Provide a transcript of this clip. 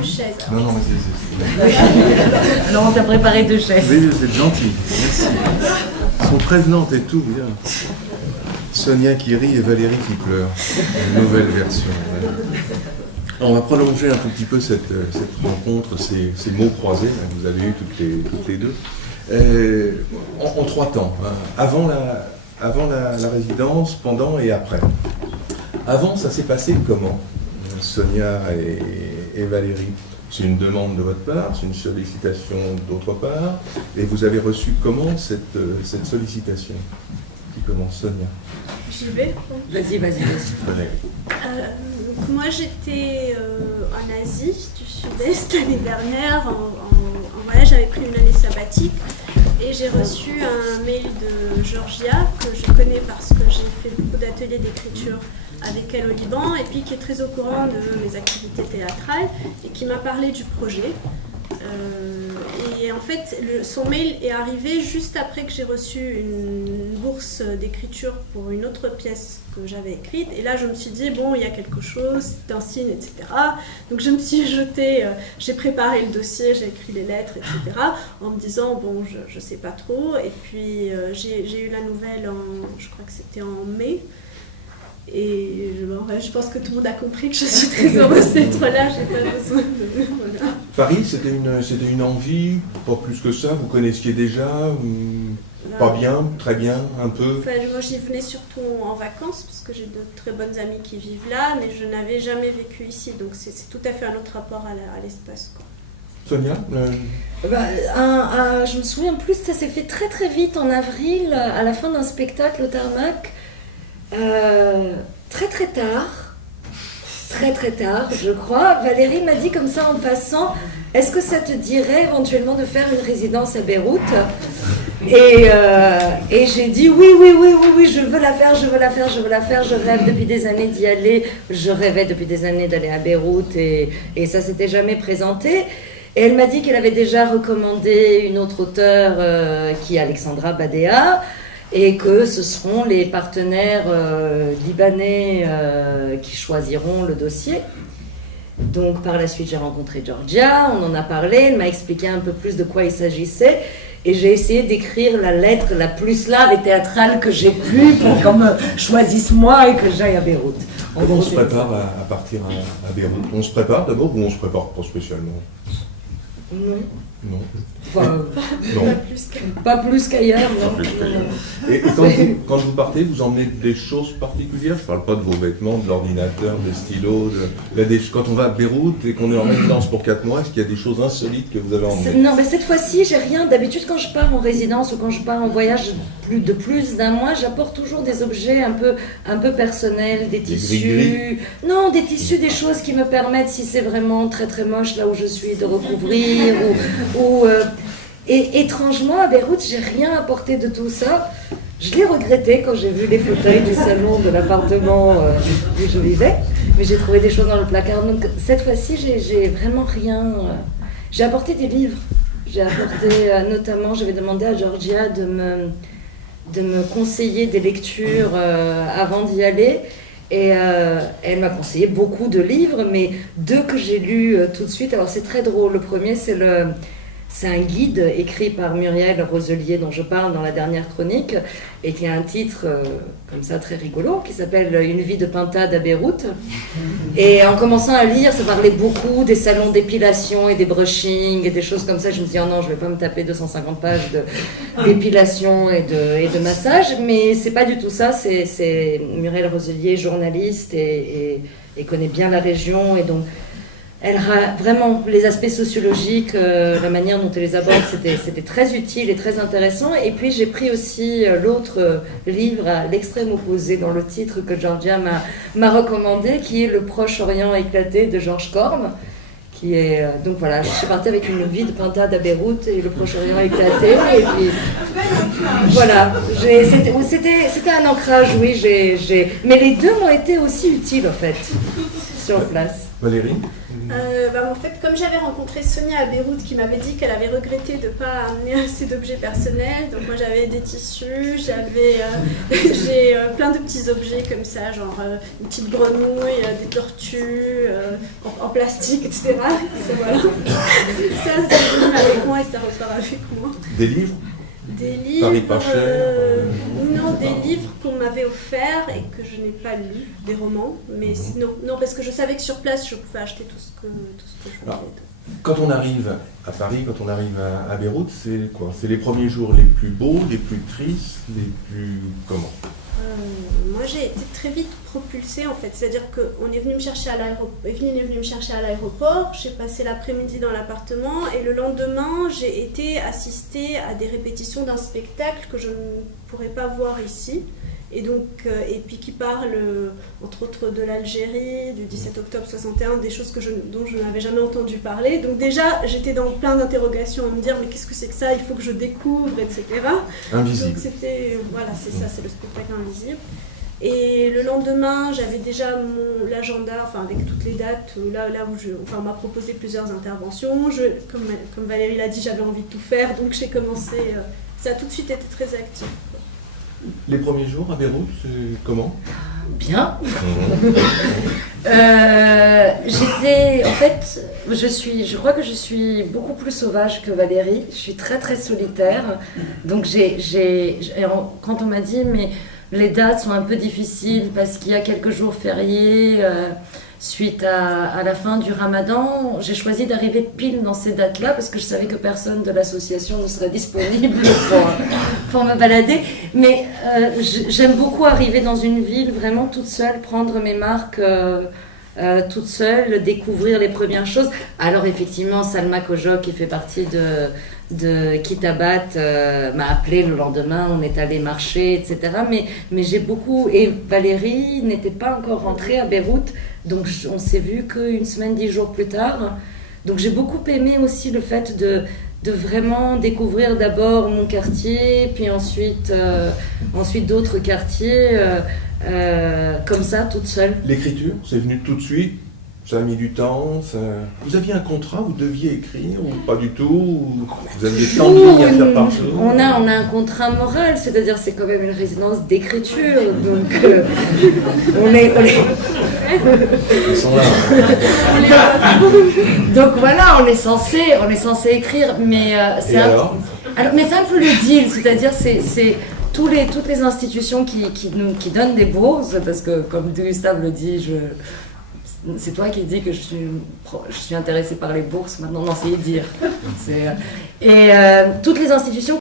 2 chaises. Non, non, c'est... Alors on t'a préparé 2 chaises. Oui, vous êtes gentil, merci. Ils sont prévenantes et tout, bien. Sonia qui rit et Valérie qui pleure. Une nouvelle version. Ouais. Alors, on va prolonger un tout petit peu cette rencontre, ces mots croisés là, que vous avez eus toutes les deux. En 3 temps, hein. Avant la résidence, pendant et après. Avant, ça s'est passé comment, Sonia et Valérie? C'est une demande de votre part, c'est une sollicitation d'autre part, et vous avez reçu comment cette sollicitation? Qui commence, Sonia? J'y vais. Vas-y. Moi, j'étais en Asie du Sud-Est l'année dernière, en voyage, j'avais pris une année sabbatique, et j'ai reçu un mail de Georgia, que je connais parce que j'ai fait beaucoup d'ateliers d'écriture avec elle au Liban, et puis qui est très au courant de mes activités théâtrales, et qui m'a parlé du projet. Et en fait, son mail est arrivé juste après que j'ai reçu une bourse d'écriture pour une autre pièce que j'avais écrite. Et là, je me suis dit, bon, il y a quelque chose, c'est un signe, etc. Donc, je me suis jetée, j'ai préparé le dossier, j'ai écrit les lettres, etc. En me disant, bon, je ne sais pas trop. Et puis, j'ai eu la nouvelle, je crois que c'était en mai. Et je pense que tout le monde a compris que je suis très heureuse d'être là, j'ai pas besoin de... Voilà. Paris, c'était une envie, pas plus que ça, vous connaissiez déjà, pas bien, très bien, un peu? Enfin, moi j'y venais surtout en vacances, parce que j'ai de très bonnes amies qui vivent là, mais je n'avais jamais vécu ici, donc c'est tout à fait un autre rapport à l'espace, quoi. Sonia Je me souviens plus, ça s'est fait très très vite en avril, à la fin d'un spectacle au Tarmac. Très tard, je crois. Valérie m'a dit comme ça en passant, est-ce que ça te dirait éventuellement de faire une résidence à Beyrouth? Et j'ai dit oui, je veux la faire, je rêve depuis des années d'y aller, je rêvais depuis des années d'aller à Beyrouth et ça s'était jamais présenté. Et elle m'a dit qu'elle avait déjà recommandé une autre auteure qui est Alexandra Badea, et que ce seront les partenaires libanais qui choisiront le dossier. Donc par la suite, j'ai rencontré Georgia, on en a parlé, elle m'a expliqué un peu plus de quoi il s'agissait, et j'ai essayé d'écrire la lettre la plus large et théâtrale que j'ai pu pour qu'on me choisisse moi et que j'aille à Beyrouth. Comment on se prépare à partir à Beyrouth? On se prépare d'abord ou on se prépare pas spécialement? Non. Enfin, non. Pas plus qu'ailleurs, non. Et quand vous partez, vous emmenez des choses particulières? Je ne parle pas de vos vêtements, de l'ordinateur, des stylos. Quand on va à Beyrouth et qu'on est en résidence pour 4 mois, est-ce qu'il y a des choses insolites que vous avez emmenées? Non, mais cette fois-ci, j'ai rien. D'habitude, quand je pars en résidence ou quand je pars en voyage de plus d'un mois, j'apporte toujours des objets un peu personnels, des tissus. Gris-gris. Non, des tissus, des choses qui me permettent, si c'est vraiment très très moche là où je suis, de recouvrir Et étrangement, à Beyrouth, j'ai rien apporté de tout ça. Je l'ai regretté quand j'ai vu les fauteuils du salon de l'appartement où je vivais, mais j'ai trouvé des choses dans le placard. Donc cette fois-ci, j'ai vraiment rien. J'ai apporté des livres. J'ai apporté, notamment, j'avais demandé à Georgia de me conseiller des lectures avant d'y aller. Et elle m'a conseillé beaucoup de livres, mais 2 que j'ai lus tout de suite. Alors c'est très drôle. Le premier, c'est un guide écrit par Muriel Roselier, dont je parle dans la dernière chronique, et qui a un titre comme ça très rigolo, qui s'appelle « Une vie de pintade à Beyrouth ». Et en commençant à lire, ça parlait beaucoup des salons d'épilation et des brushing et des choses comme ça. Je me dis « Oh non, je ne vais pas me taper 250 pages d'épilation et de massage ». Mais c'est pas du tout ça, c'est Muriel Roselier, journaliste et connaît bien la région, et donc elle a vraiment les aspects sociologiques, la manière dont elle les aborde, c'était très utile et très intéressant. Et puis j'ai pris aussi l'autre livre à l'extrême opposé dans le titre que Georgia m'a recommandé, qui est Le Proche-Orient éclaté de Georges Corme. Qui est, donc voilà, je suis partie avec une vie de pintade à Beyrouth et le Proche-Orient éclaté. Et puis voilà, c'était un ancrage, oui. Mais les 2 m'ont été aussi utiles en fait, sur place. Valérie, En fait, comme j'avais rencontré Sonia à Beyrouth qui m'avait dit qu'elle avait regretté de ne pas amener assez d'objets personnels, donc moi j'avais des tissus, j'ai plein de petits objets comme ça, genre une petite grenouille, des tortues en plastique, etc. Ça, voilà. Ça c'est venu avec moi et ça repart avec moi. Des livres? Des livres, Paris pas cher, non, des livres qu'on m'avait offerts et que je n'ai pas lus, des romans, mais sinon, non, parce que je savais que sur place je pouvais acheter tout ce que je voulais. Quand on arrive à Paris, quand on arrive à Beyrouth, c'est quoi? C'est les premiers jours les plus beaux, les plus tristes, les plus... comment? Moi j'ai été très vite propulsée en fait, c'est-à-dire qu'on est venu me chercher à l'aéroport, Evelyne est venue me chercher à l'aéroport, j'ai passé l'après-midi dans l'appartement et le lendemain j'ai été assistée à des répétitions d'un spectacle que je ne pourrais pas voir ici. Et donc, et puis qui parle entre autres de l'Algérie, du 17 octobre 61, des choses dont je n'avais jamais entendu parler. Donc déjà, j'étais dans plein d'interrogations à me dire mais qu'est-ce que c'est que ça, il faut que je découvre, etc. Invisible. Donc c'était, voilà, c'est ça, c'est le spectacle invisible. Et le lendemain, j'avais déjà l'agenda, enfin avec toutes les dates, là où on m'a proposé plusieurs interventions. Comme Valérie l'a dit, j'avais envie de tout faire, donc j'ai commencé, ça a tout de suite été très actif. Les premiers jours à Beyrouth, c'est comment? Bien. En fait, je crois que je suis beaucoup plus sauvage que Valérie. Je suis très très solitaire. Donc quand on m'a dit mais les dates sont un peu difficiles parce qu'il y a quelques jours fériés suite à la fin du Ramadan, j'ai choisi d'arriver pile dans ces dates-là parce que je savais que personne de l'association ne serait disponible pour me balader. Mais j'aime beaucoup arriver dans une ville vraiment toute seule, prendre mes marques toute seule, découvrir les premières choses. Alors effectivement, Salma Kojo, qui fait partie de Kitabat, m'a appelé le lendemain, on est allé marcher, etc. Mais j'ai beaucoup... Et Valérie n'était pas encore rentrée à Beyrouth, donc on s'est vu qu'une semaine, 10 jours plus tard. Donc j'ai beaucoup aimé aussi le fait de vraiment découvrir d'abord mon quartier, puis ensuite d'autres quartiers, comme ça, toute seule. L'écriture, c'est venu tout de suite? Ça a mis du temps? Vous aviez un contrat, vous deviez écrire ou pas du tout? Vous aviez tant de lignes à faire par jour? On a un contrat moral, c'est-à-dire c'est quand même une résidence d'écriture, donc on est... Ils sont là. Donc voilà, on est censé écrire, mais c'est alors, mais c'est un peu le deal, c'est-à-dire c'est toutes les institutions qui donnent des bourses, parce que comme Gustave le dit, c'est toi qui dis que je suis intéressée par les bourses maintenant, non c'est dire. Et toutes les institutions